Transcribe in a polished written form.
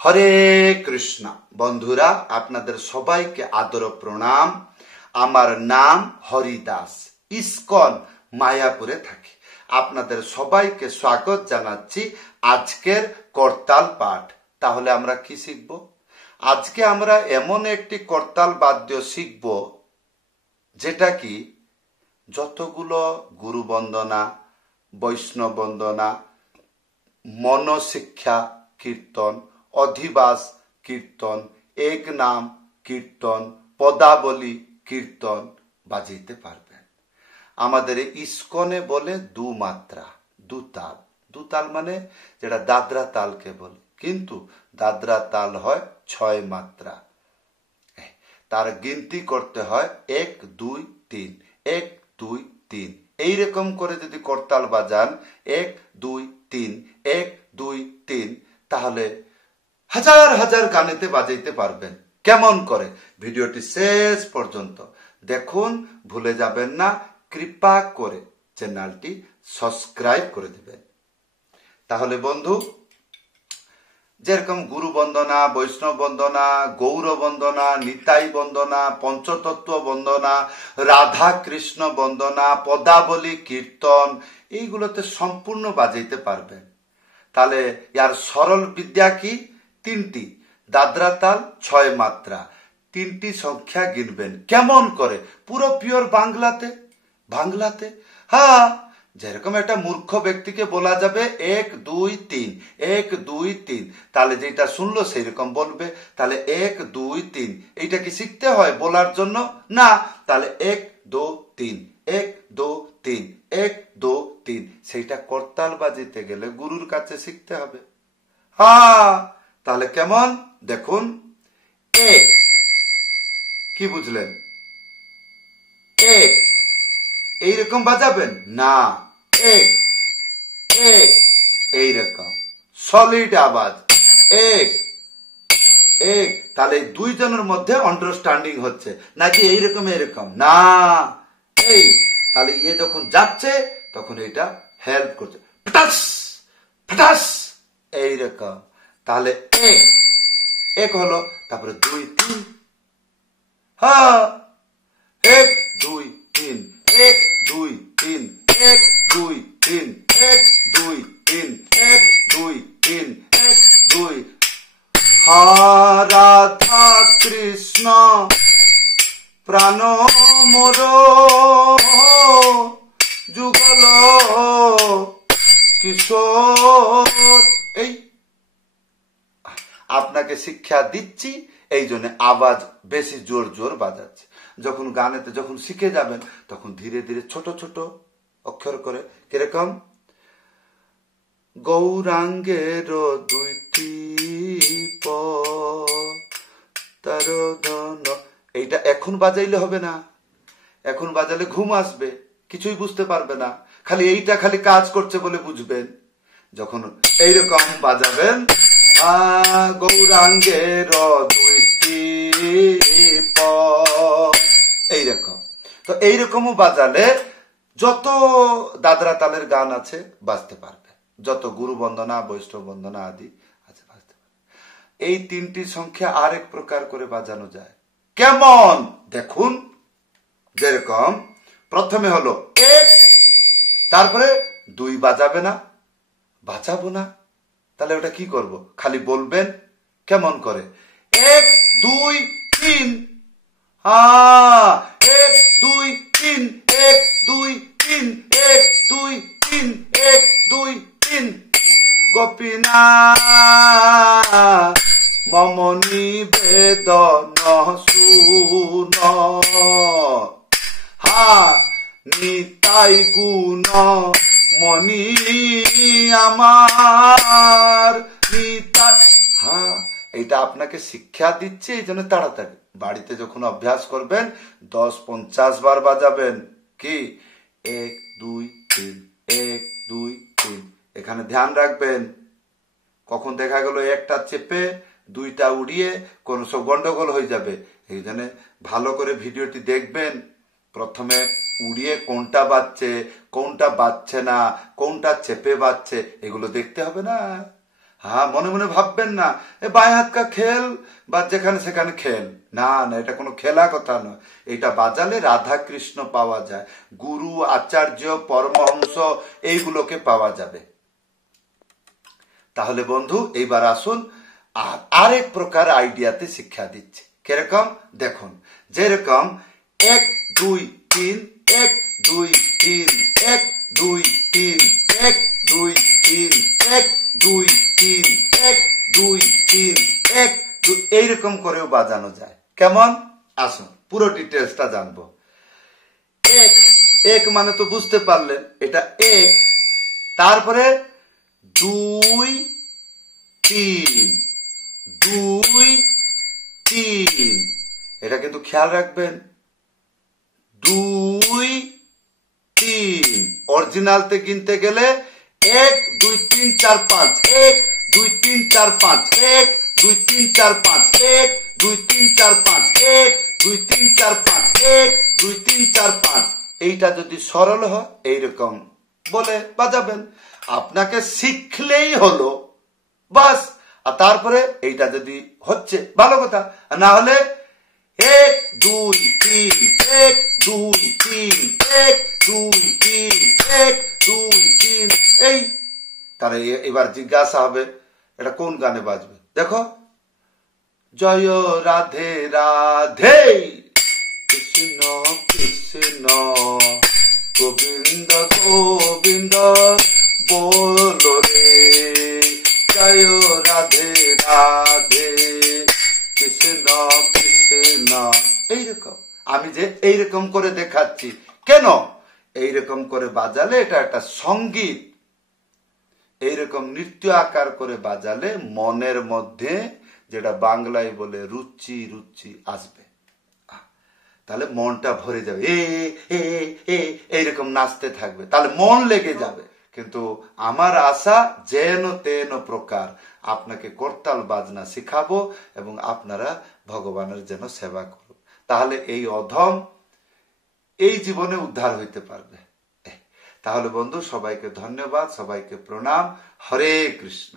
হরে কৃষ্ণ বন্ধুরা, আপনাদের সবাইকে আদর প্রণাম। আমার নাম হরিদাস, ইসকন মায়াপুরে থাকি। আপনাদের সবাইকে স্বাগত জানাচ্ছি আজকের করতাল পাঠ। তাহলে আমরা কি শিখব? আজকে আমরা এমন একটি করতাল বাদ্য শিখব যেটা কি যতগুলো গুরু বন্দনা, বৈষ্ণব বন্দনা, মনশিক্ষা কীর্তন, অধিবাস কীর্তন, এক নাম কীর্তন, পদাবলী কীর্তন বাজাইতে পারবেন। আমাদের ইস্কনে বলে দু মাত্রা, দুতাল। দুতাল মানে যেটা দাদরা তালকে বলে, কিন্তু দাদরা তাল হয় 6 মাত্রা। তার গিনতি করতে হয় 1 2 3, 1 2 3। এইরকম করে যদি করতাল বাজান 1 2 3, 1 2 3, তাহলে হাজার হাজার গানেতে বাজাইতে পারবেন। কেমন করে? ভিডিওটি শেষ পর্যন্ত দেখুন, ভুলে যাবেন না। কৃপা করে চ্যানেলটি সাবস্ক্রাইব করে দিবেন। তাহলে বন্ধু, যেরকম গুরু বন্দনা, বৈষ্ণব বন্দনা, গৌর বন্দনা, নিতাই বন্দনা, পঞ্চতত্ত্ব বন্দনা, রাধা কৃষ্ণ বন্দনা, পদাবলী কীর্তন, এইগুলোতে সম্পূর্ণ বাজাইতে পারবেন। তাহলে ইয়ার সরল বিদ্যা কি? 3টি দাদরা তাল, 6 মাত্রা, 3টি সংখ্যা গিনবেন। কেমন করে? পুরো পিওর বাংলাতে। হ্যাঁ, যেরকম একটা মূর্খ ব্যক্তিকে বলা যাবে 1 2 3, 1 2 3, তাহলে যেটা শুনলো সেই রকম বলবে। তাহলে 1 2 3 এইটা কি শিখতে হয় বলার জন্য? না। তাহলে 1 2 3, 1 2 3, 1 2 3, সেইটা করতাল বাজিতে গেলে গুরুর কাছে শিখতে হবে। হ্যাঁ, তাহলে কেমন দেখুন। 1, কি বুঝলেন? 1 এইরকম বাজাবেন না, 1 1 এইরকম সলিড আওয়াজ 1 1। তাহলে দুইজনের মধ্যে আন্ডারস্ট্যান্ডিং হচ্ছে নাকি এইরকম না, এই। তাহলে ইয়ে যখন যাচ্ছে তখন এটা হেল্প করছে, ফটাস ফটাস এইরকম। তাহলে 1 হলো, তারপরে 2 3, হ্যাঁ 1 2 3, 1 2 3, 1 2 3, 1 2 3, 1 2 3, 1 2। রাধা কৃষ্ণ প্রাণ মোর যুগল কিশোর। এই আপনাকে শিক্ষা দিচ্ছি, এই জন্য আওয়াজ বেশি জোর জোর বাজাচ্ছে। যখন গানেতে যখন শিখে যাবেন তখন ধীরে ধীরে ছোট ছোট অক্ষর করে, কিরকম? গৌরাঙ্গের 2টি তার ধন। এইটা এখন বাজাইলে হবে না, এখন বাজালে ঘুম আসবে, কিছুই বুঝতে পারবে না। খালি এইটা খালি কাজ করছে বলে বুঝবেন। যখন এইরকম বাজাবেন, গৌরাঙ্গের 2টি এইরকম। তো এইরকমও বাজালে যত দাদরা তালের গান আছে বাজতে পারবে, যত গুরু বন্দনা, বৈষ্ণব বন্দনা আদি আছে বাজতে পারবে। এই 3টি সংখ্যা আরেক প্রকার করে বাজানো যায়। কেমন দেখুন, যেরকম প্রথমে হলো 1, তারপরে 2 বাজাবে না, বাজাবো না। তাহলে ওটা কি করব? খালি বলবেন। কেমন করে? 1 2 3, 1 2 3, 1 2 3, 1 2 3, 1 2 3। গোপীনা মম নিবেদন শুন, নিতাই গুণ মনি আমার নিতাই। এটা আপনাকে শিক্ষা দিচ্ছে, এই জন্য তাড়াতাড়ি বাড়িতে যখন অভ্যাস করবেন 10-50 বার বাজাবেন। কি? 1 2 3, 1 2 3। এখানে ধ্যান রাখবেন, কখন দেখা গেল একটা চেপে 2টা উড়িয়ে কোন সব গন্ডগোল হয়ে যাবে। এই জন্য ভালো করে ভিডিওটি দেখবেন। প্রথমে উড়িয়ে কোনটা বাজছে, কোনটা বাজছে না, কোনটা চেপে বাজছে, এগুলো দেখতে হবে না। হ্যাঁ, মনে মনে ভাববেন না বাঁয়ে হাত কা খেল বা যেখানে সেখানে খেল, না না, এটা কোনো খেলা কথা নয়। এটা বাজালে রাধা কৃষ্ণ পাওয়া যায়, গুরু আচার্য পরমহংস এইগুলোকে পাওয়া যাবে। তাহলে বন্ধু এইবার আসুন আরেক প্রকার আইডিয়াতে শিক্ষা দিচ্ছে। কিরকম দেখুন, যেরকম 1 2 3 1 2 3 1 2 3 1 2 3 1 2 3 1 2 3 1 2, এইরকম করেও বাজানো যায়। কেমন? আসুন পুরো ডিটেলসটা জানবো। এক এক মানে তো বুঝতে পারলেন, এটা এক, তারপরে 2 3 2 3, এটা কিন্তু খেয়াল রাখবেন, 2 3, অরিজিনালতে গিনতে গেলে 1 2 3 4 5 1 2 3 4 5 1 2 3 4 5 1 2 3 4 5 1 2 3 4 5 1 2 3 4 5, এইটা যদি সরল হয় এইরকম বলে বাজাবেন। আপনাকে শিখলেই হলো বাস। আর তারপরে এইটা যদি হচ্ছে ভালো কথা, না হলে 1 2 3 1 2 3 1 2 3 1 2 3, এই তাহলে এবার জিজ্ঞাসা হবে এটা কোন গানে বাজবে। দেখো, জয় রাধে রাধে কৃষ্ণ কৃষ্ণ গোবিন্দ গোবিন্দ বলো রে, জয় রাধে রাধে কৃষ্ণ কৃষ্ণ। এইরকম আমি যে এইরকম করে দেখাচ্ছি কেন, এইরকম করে বাজালে এটা একটা সঙ্গীত, এইরকম নৃত্য আকার করে বাজালে মনের মধ্যে যেটা বাংলায় বলে রুচি রুচি আসবে, তাহলে মনটা ভরে যাবে, এইরকম নাচতে থাকবে, তাহলে মন লেগে যাবে। কিন্তু আমার আশা যেন তেন প্রকার আপনাকে করতাল বাজনা শিখাবো এবং আপনারা ভগবানের যেন সেবা করুন, তাহলে এই অধম এই জীবনে উদ্ধার হইতে পারবে। তাহলে বন্ধু সবাইকে ধন্যবাদ, সবাইকে প্রণাম, হরে কৃষ্ণ।